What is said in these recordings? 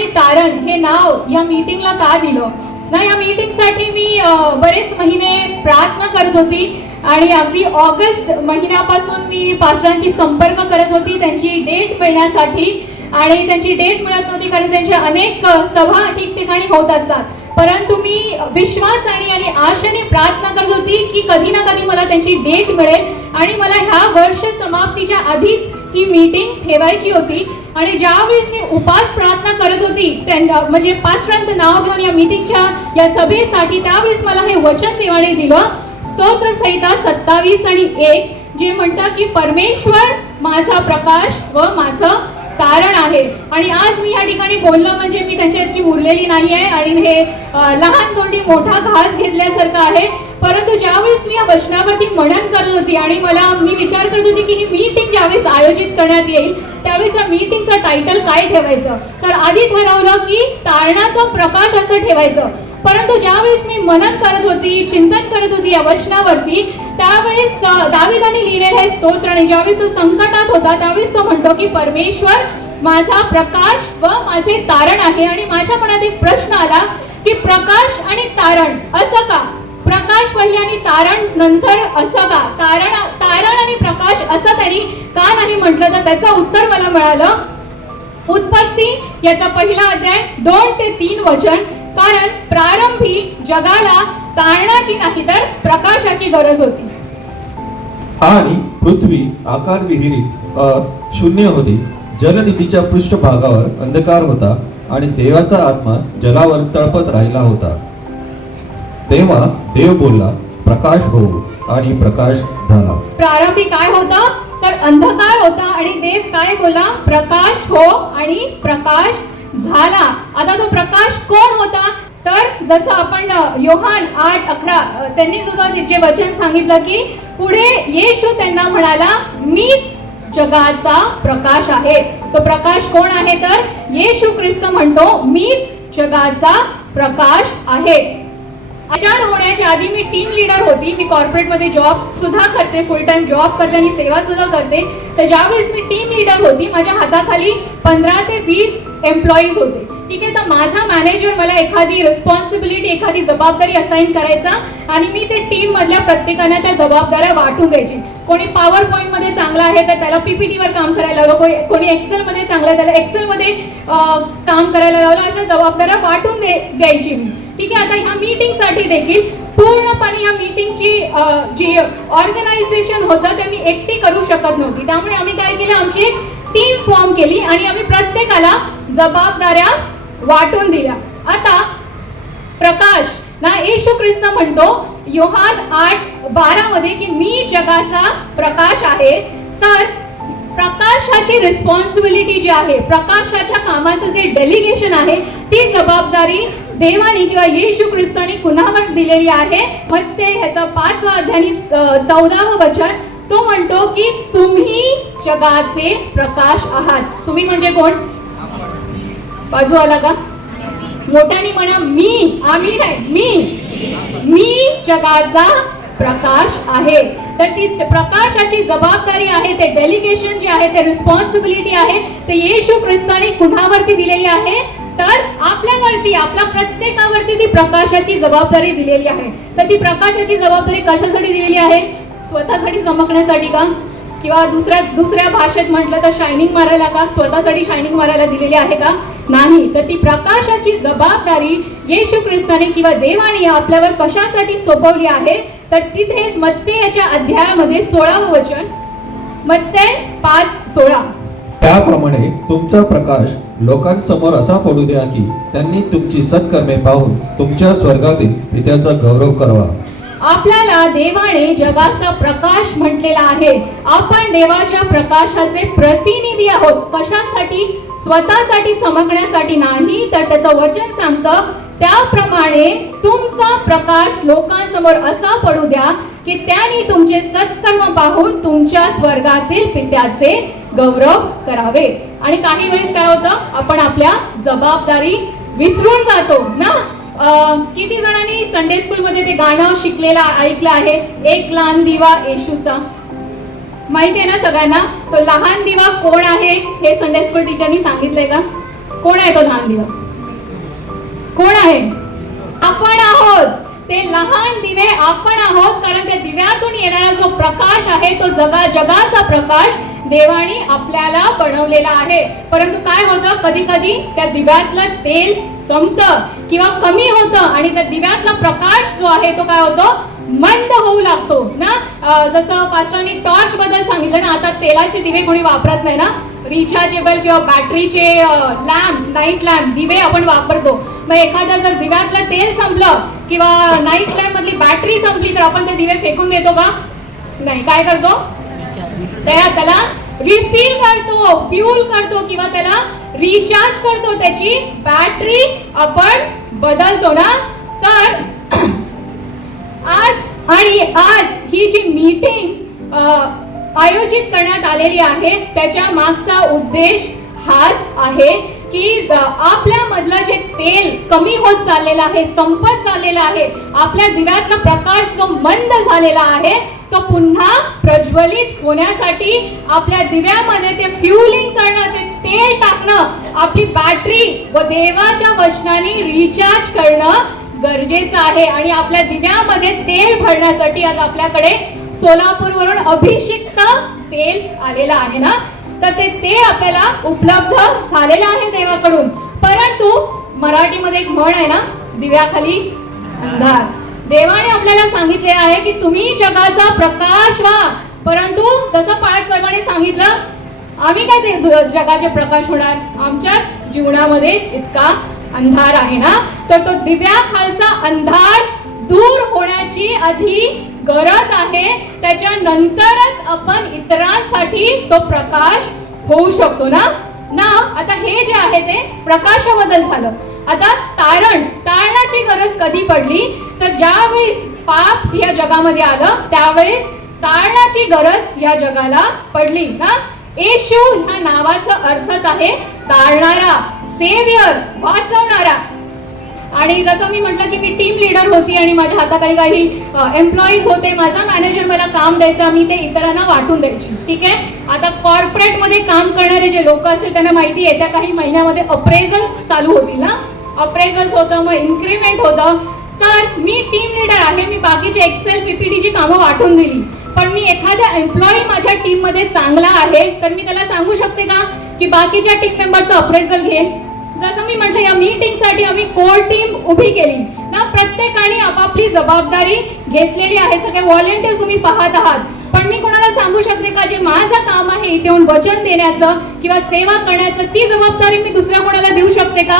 आणि तारण हे नाव या मीटिंगला का दिलं ना, या मीटिंगसाठी मी बरेच महिने प्रार्थना करत होती आणि अगदी ऑगस्ट महिन्यापासून मी पास्टरांची संपर्क करत होती त्यांची डेट मिळण्यासाठी. आणि त्यांची डेट मिळत नव्हती कारण त्यांच्या अनेक सभा ठिकठिकाणी होत असतात, परंतु मी विश्वासाने आणि आशेने प्रार्थना करत होती की कधी ना कधी मला त्यांची डेट मिळेल आणि मला ह्या वर्ष समाप्तीच्या आधीच ही मीटिंग ठेवायची होती. आणि ज्यावेळेस मी उपास प्रार्थना करत होती म्हणजे पास्टरांचं नाव घेऊन या मीटिंगच्या या सभेसाठी, त्यावेळेस मला हे वचन देवाने दिलं, स्तोत्रसंहिता 27 आणि 1, जे म्हणतं की परमेश्वर माझा प्रकाश व माझं तारण आहे. आणि आज मी या ठिकाणी बोलणं म्हणजे मी त्यांच्या इतकी उरलेली नाही आहे आणि हे लहान तोंडी मोठा घास घेतल्यासारखं आहे, परंतु ज्यावेळेस मी या वचनावरती मनन करत होती आणि मी विचार करत होती की ही मीटिंग ज्यावेळेस आयोजित करण्यात येईल त्यावेळेस या मीटिंगचं टायटल काय ठेवायचं, तर आधी ठरवलं की तारणाचा प्रकाश असं ठेवायचं. परंतु ज्यावेळेस मी मनन करत होती, चिंतन करत होती या वचनावरती, त्यावेळेस दाविदाने लिहिलेलं हे स्तोत्र आणि ज्यावेळेस तो संकटात होता त्यावेळेस तो म्हणतो की परमेश्वर माझा प्रकाश व माझे तारण आहे. आणि माझ्या मनात एक प्रश्न आला की प्रकाश आणि तारण असं का, प्रकाश पहिले आणि तारण नंतर असं का, तारण आणि प्रकाश असं त्यांनी का नाही म्हटलं, तर त्याचं उत्तर मला मिळालं उत्पत्ती याचा पहिला अध्याय 2 ते 3 वचन. कारण प्रारंभी जगाला तारणाची नाही तर प्रकाशाची गरज होती. आणि पृथ्वी आकार विहिरीत शून्य होती, जलनिधीच्या पृष्ठभागावर अंधकार होता आणि देवाचा आत्मा जलावर तळपत राहिला होता. तेव्हा देव बोलला, प्रकाश हो, आणि प्रकाश झाला. प्रारंभी काय होता, तर अंधकार होता आणि देव काय बोला, प्रकाश हो, आणि प्रकाश झाला. आता तो प्रकाश कोण होता, तर जसं आपण योहान 8:11 त्यांनी सुद्धा जे वचन सांगितलं की पुढे येशू त्यांना म्हणाला, मीच जगाचा प्रकाश आहे. तो प्रकाश कोण आहे, तर येशू ख्रिस्त म्हणतो मीच जगाचा प्रकाश आहे. आचार होण्याच्या आधी मी टीम लीडर होती, मी कॉर्पोरेटमध्ये जॉब सुद्धा करते, फुल टाइम जॉब करते आणि सेवा सुद्धा करते. तर ज्यावेळेस मी टीम लीडर होती माझ्या हाताखाली 15 ते 20 एम्प्लॉईज होते, ठीक आहे. तर माझा मॅनेजर मला एखादी रिस्पॉन्सिबिलिटी, एखादी जबाबदारी असाइन करायचा आणि मी ते टीम मधल्या प्रत्येकाने त्या जबाबदाऱ्या वाटून द्यायची. कोणी पॉवर पॉईंट मध्ये चांगला आहे तर त्याला पीपीटीवर काम करायला लावलं, कोणी एक्सेल मध्ये चांगला आहे त्याला एक्सेल मध्ये काम करायला लावलं, अशा जबाबदाऱ्या वाटून द्यायची मी, ठीक आहे. आता ह्या मीटिंग साठी देखील पूर्णपणे या मीटिंगची जी ऑर्गनायझेशन होतं ते मी एकटी करू शकत नव्हती, त्यामुळे आम्ही काय केलं, आमची एक टीम फॉर्म केली आणि आम्ही प्रत्येकाला जबाबदाऱ्या वाटून दिल्या. आता प्रकाश ना, येशू ख्रिस्त म्हणतो योहान 8:12 मध्ये की मी जगाचा प्रकाश आहे. तर प्रकाशाची रिस्पॉन्सिबिलिटी जी आहे, प्रकाशाच्या कामाचं जे डेलिगेशन आहे, ती जबाबदारी देवानी किंवा येशू ख्रिस्तानी कुणावर दिलेली आहे. मत्ते ह्याचा 5वा अध्याय 14वं वचन तो म्हणतो की तुम्ही जगाचे प्रकाश आहात. तुम्ही म्हणजे कोण, बाजू आला का, मोठ्याने म्हणा, मी, आम्ही नाही, मी जगाचा प्रकाश आहे. तर ती प्रकाशाची जबाबदारी आहे, ते डेलिगेशन जे आहे, ते रिस्पॉन्सिबिलिटी आहे, ते येशू ख्रिस्ताने कुणावरती दिलेली आहे, तर आपल्यावरती, आपल्या प्रत्येकावरती ती प्रकाशाची जबाबदारी दिलेली आहे. तर ती प्रकाशाची जबाबदारी कशासाठी दिलेली आहे, स्वतःसाठी चमकण्यासाठी का, किंवा दुसऱ्या भाषेत म्हटलं तर शायनिंग मारायला का, स्वतःसाठी शायनिंग मारायला दिलेली आहे का, नाही. तर ती प्रकाशाची जबाबदारी येशू ख्रिस्ताने किंवा देवाने आपल्यावर कशासाठी सोपवली आहे, तर तिथेच मत्ते याच्या अध्यायामध्ये 16वं वचन, मत्ते 5:16, त्याप्रमाणे तुमचा प्रकाश लोकांसमोर असा पडू द्या की त्यांनी तुमची सत्कर्मे पाहून तुमच्या स्वर्गातील पित्याचा गौरव करावा. आपल्याला देवाने जगाचा प्रकाश म्हटलेला आहे. आपण देवाच्या प्रकाशाचे प्रतिनिधी आहोत. कशासाठी, स्वतःसाठी चमकण्यासाठी नाही, तर त्याचं वचन सांगतं त्याप्रमाणे तुमचा प्रकाश लोकांसमोर असा पडू द्या की त्यांनी तुमचे सत्कर्म पाहून तुमच्या स्वर्गातील पित्याचे गौरव करावे. आणि काही वेळेस काय होतं, आपण आपल्या जबाबदारी विसरून जातो ना. किती जणांनी संडे स्कूल मध्ये ते गाणं शिकलेलं ऐकलं आहे, एक लहान दिवा येशूचा, माहिती आहे ना सगळ्यांना. तो लहान दिवा कोण आहे हे संडे स्कूल टीचरनी सांगितलंय का, कोण आहे तो लहान दिवा? कोण आहे? आपण आहोत. ते लहान दिवे आपण आहोत, कारण त्या दिव्यातून येणारा जो प्रकाश आहे तो जगाचा प्रकाश देवाने आपल्याला बनवलेला आहे. परंतु काय होतं, कधी कधी त्या दिव्यातलं तेल संपतं किंवा कमी होतं आणि त्या दिव्यातला प्रकाश जो आहे तो काय होतो, मंद होऊ लागतो ना. जसं पास्टरनी टॉर्च बद्दल सांगितलं ना, आता तेलाचे दिवे कोणी वापरत नाही ना, रिचार्जेबल किंवा बॅटरीचे लॅम्प, नाईट लॅम्प, दिवे आपण वापरतो. मग एखादा जर दिव्यातलं तेल संपलं किंवा नाईट लॅम्प मधली बॅटरी संपली तर आपण ते दिवे फेकून देतो का? नाही. काय करतो? त्याला रिफिल करतो, फ्यूल करतो किंवा त्याला रिचार्ज करतो, त्याची बॅटरी आपण बदलतो ना. तर आज ही जी मीटिंग आयोजित करण्यात आलेली आहे त्याच्या मागचा उद्देश हाच आहे की आपल्यामधलं जे तेल कमी होत चाललेलं आहे, संपत चाललेलं आहे, आपल्या दिव्यातला प्रकाश जो मंद झालेला आहे तो पुन्हा प्रज्वलित होण्यासाठी आपल्या दिव्यामध्ये ते फ्युलिंग करणं, ते तेल टाकणं, आपली बॅटरी व देवाच्या वचनाने रिचार्ज करणं गरजेचं आहे. आणि आपल्या दिव्यामध्ये तेल भरण्यासाठी आज आपल्याकडे सोलापूरवरून अभिषिक्त तेल आलेलं आहे ना. तर ते तेल आपल्याला उपलब्ध झालेलं आहे देवाकडून. परंतु मराठीमध्ये एक म्हण आहे ना, दिव्याखाली अंधार. देवाने आपल्याला सांगितले आहे की तुम्ही जगाचा प्रकाश व्हा. परंतु जसं पाळक साहेबांनी सांगितलं, आम्ही काय ते जगाचे प्रकाश होणार? आमच्याच जीवनामध्ये इतका अंधार आहे ना. तर तो दिव्याखालचा अंधार दूर होण्याची आधी गरज आहे, त्याच्यानंतरच आपण इतरांसाठी तो प्रकाश होऊ शकतो ना. आता हे जे आहे ते प्रकाशाबद्दल झालं. आता तारणाची गरज कधी पडली? तर ज्यावेळेस पाप या जगामध्ये आलं त्यावेळेस तारणाची गरज या जगाला पडली ना. येशू ह्या नावाचा अर्थच आहे तारणारा, सेव्हियर, वाचवणारा. आणि जसं मी म्हटलं की मी टीम लीडर होती आणि माझ्या हाताखाली काही एम्प्लॉईज होते. माझा मॅनेजर मला काम द्यायचा, मी ते इतरांना वाटून द्यायची. ठीक आहे. आता कॉर्पोरेटमध्ये काम करणारे जे लोक असेल त्यांना माहिती आहे, त्या काही महिन्यामध्ये अप्रेझल्स चालू होतील ना. अप्रेझल्स होतं, मग इन्क्रीमेंट होतं. तर मी टीम लीडर आहे, मी बाकीचे एक्सेल पीपीटीची कामं वाटून दिली. पण मी एखाद्या एम्प्लॉई माझ्या टीम मध्ये चांगला आहे तर मी त्याला सांगू शकते का की बाकीच्या टीम मेंबरचं अप्रेझल घे? जसं मी म्हटलं, या मीटिंगसाठी आम्ही कोर टीम उभी केली ना. प्रत्येकाने आपापली जबाबदारी घेतलेली आहे. सगळे व्हॉलेंटियर्स तुम्ही पाहत आहात. पण मी कोणाला सांगू शकते का जे माझं काम आहे इथे येऊन वचन देण्याचं किंवा सेवा करण्याचं, ती जबाबदारी मी दुसऱ्या कोणाला देऊ शकते का?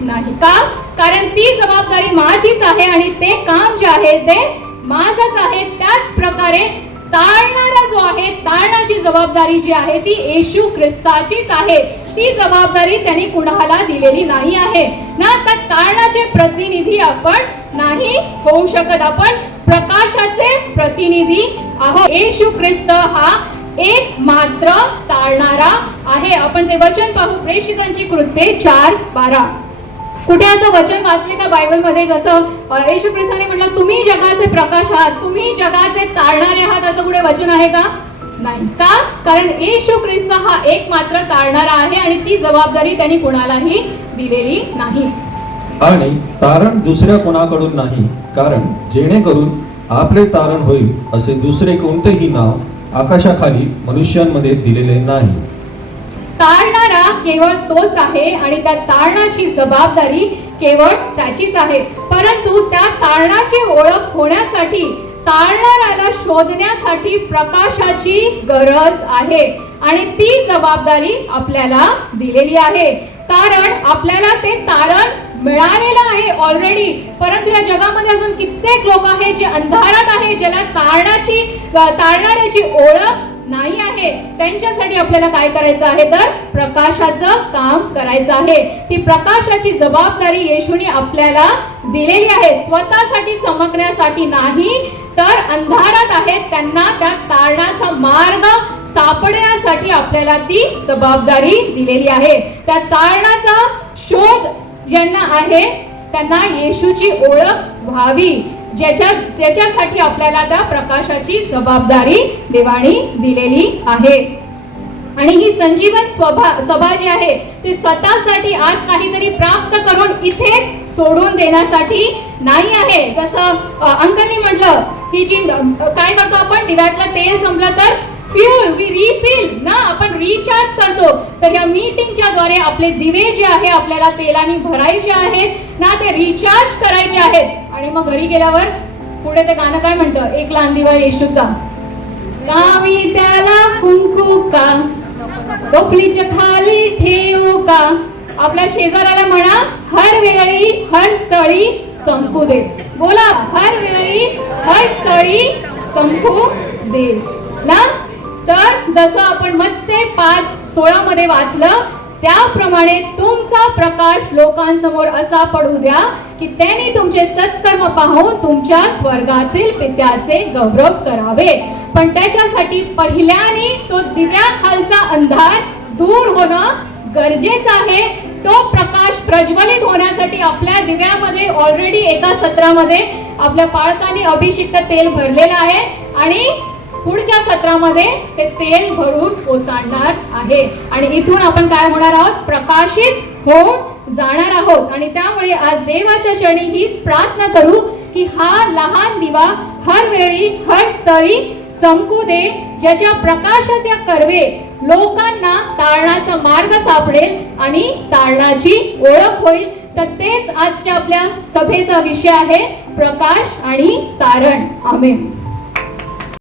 नाही. का? कारण ती जबाबदारी माझीच आहे आणि ते काम जे आहे ते माझंच आहे. त्याच प्रकारे तारणारा जो आहे, तारणाची जबाबदारी जी आहे ती येशू ख्रिस्ताचीच आहे. ती जबाबदारी त्यांनी कुणाला दिलेली नाही आहे ना. तर तारणाचे प्रतिनिधी आपण नाही होऊ शकत. आपण प्रकाशाचे प्रतिनिधी आहोत. येशू ख्रिस्त हा एक मात्र तारणारा आहे. आपण ते वचन पाहू, प्रेषितांची कृत्ये 4:12. कुठे असं वचन वाचले का बायबलमध्ये जसं येशू ख्रिस्ताने म्हटलं तुम्ही जगाचे प्रकाश आहात, तुम्ही जगाचे तारणारे आहात, असं कुठे वचन आहे का? नाही. का? कारण येशू ख्रिस्त हा एक मात्र तारणारा आहे आणि ती जबाबदारी त्यांनी कुणालाही दिलेली नाही. आणि तारण दुसऱ्या कोणाकडून नाही, कारण जेणेकरून आपले तारण होईल असे दुसरे कोणतेही नाव आकाशाखाली मनुष्यांमध्ये दिलेले नाही. तारणारा केवळ तोच आहे आणि त्या तारणाची जबाबदारी केवळ त्याचीच आहे. परंतु त्या तारणाची ओळख होण्यासाठी, तारणाऱ्याला शोधण्यासाठी प्रकाशाची गरज आहे आणि ती जबाबदारी आपल्याला दिलेली आहे. कारण आपल्याला ते तारण मिळालेलं आहे ऑलरेडी. परंतु या जगामध्ये अजून कित्येक लोक आहेत जे अंधारात आहे, ज्याला तारणाऱ्याची ओळख नाही आहे. त्यांच्यासाठी आपल्याला काय करायचं आहे तर प्रकाशाचं काम करायचं आहे. ती प्रकाशाची जबाबदारी येशूने आपल्याला दिलेली आहे. स्वतःसाठी चमकण्यासाठी नाही, तर अंधारात आहेत त्यांना त्या तारणाचा मार्ग सापडण्यासाठी आपल्याला ती जबाबदारी दिलेली आहे. त्या तारणाचा शोध ज्यांना आहे त्यांना येशूची ओळख व्हावी, ज्याच्यासाठी आपल्याला त्या प्रकाशाची जबाबदारी देवाने दिलेली आहे. आणि ही संजीवन सभा जी आहे ते स्वतःसाठी आज काहीतरी प्राप्त करून इथेच सोडून देण्यासाठी नाही आहे. जसं अंकलनी म्हटलं की जी काय करतो आपण, दिव्यातलं तेल संपलं तर फ्यूल वी रिफिल ना, आपण रिचार्ज करतो. तर या मीटिंगच्या द्वारे आपले दिवे जे आहे आपल्याला तेलाने भरायचे आहेत ना, ते रिचार्ज करायचे आहेत. आणि मग घरी गेल्यावर पुढे ते गाणं काय म्हणतं, एक लहान दिवा येशूचा, कामी त्याला फुंकू का, टोपलीच्या खाली ठेवू का, आपल्या शेजाऱ्याला म्हणा हर वेळी हर स्थळी चमकू दे. बोला, हर वेळी हर स्थळी चमकू दे ना. तर जसं आपण मत्ते 5:16 मध्ये वाचलं त्याप्रमाणे तुमचा प्रकाश लोकांसमोर असा पडू द्या की त्यांनी तुमचे सत्कर्म पाहून तुमच्या स्वर्गातील पित्याचे गौरव करावे. पण त्याच्यासाठी पहिल्याने तो दिव्याखालचा अंधार दूर होणं गरजेचं आहे. तो प्रकाश प्रज्वलित होण्यासाठी आपल्या दिव्यामध्ये ऑलरेडी एका सत्रामध्ये आपल्या पाळकांनी अभिषिक्त तेल भरलेलं आहे आणि पुढच्या सत्रामध्ये ते तेल भरून ओसाडणार आहे. आणि इथून आपण काय होणार आहोत, प्रकाशित होऊन जाणार आहोत. आणि त्यामुळे आज देवाच्या चरणी हीच प्रार्थना करू की हा लहान दिवा हर वेळी हर स्थळी चमकू दे, ज्याच्या प्रकाशाचे कर्वे लोकांना तारणाचा मार्ग सापडेल आणि तारणाची ओळख होईल. तर तेच आजच्या आपल्या सभेचा विषय आहे, प्रकाश आणि तारण. आमेन.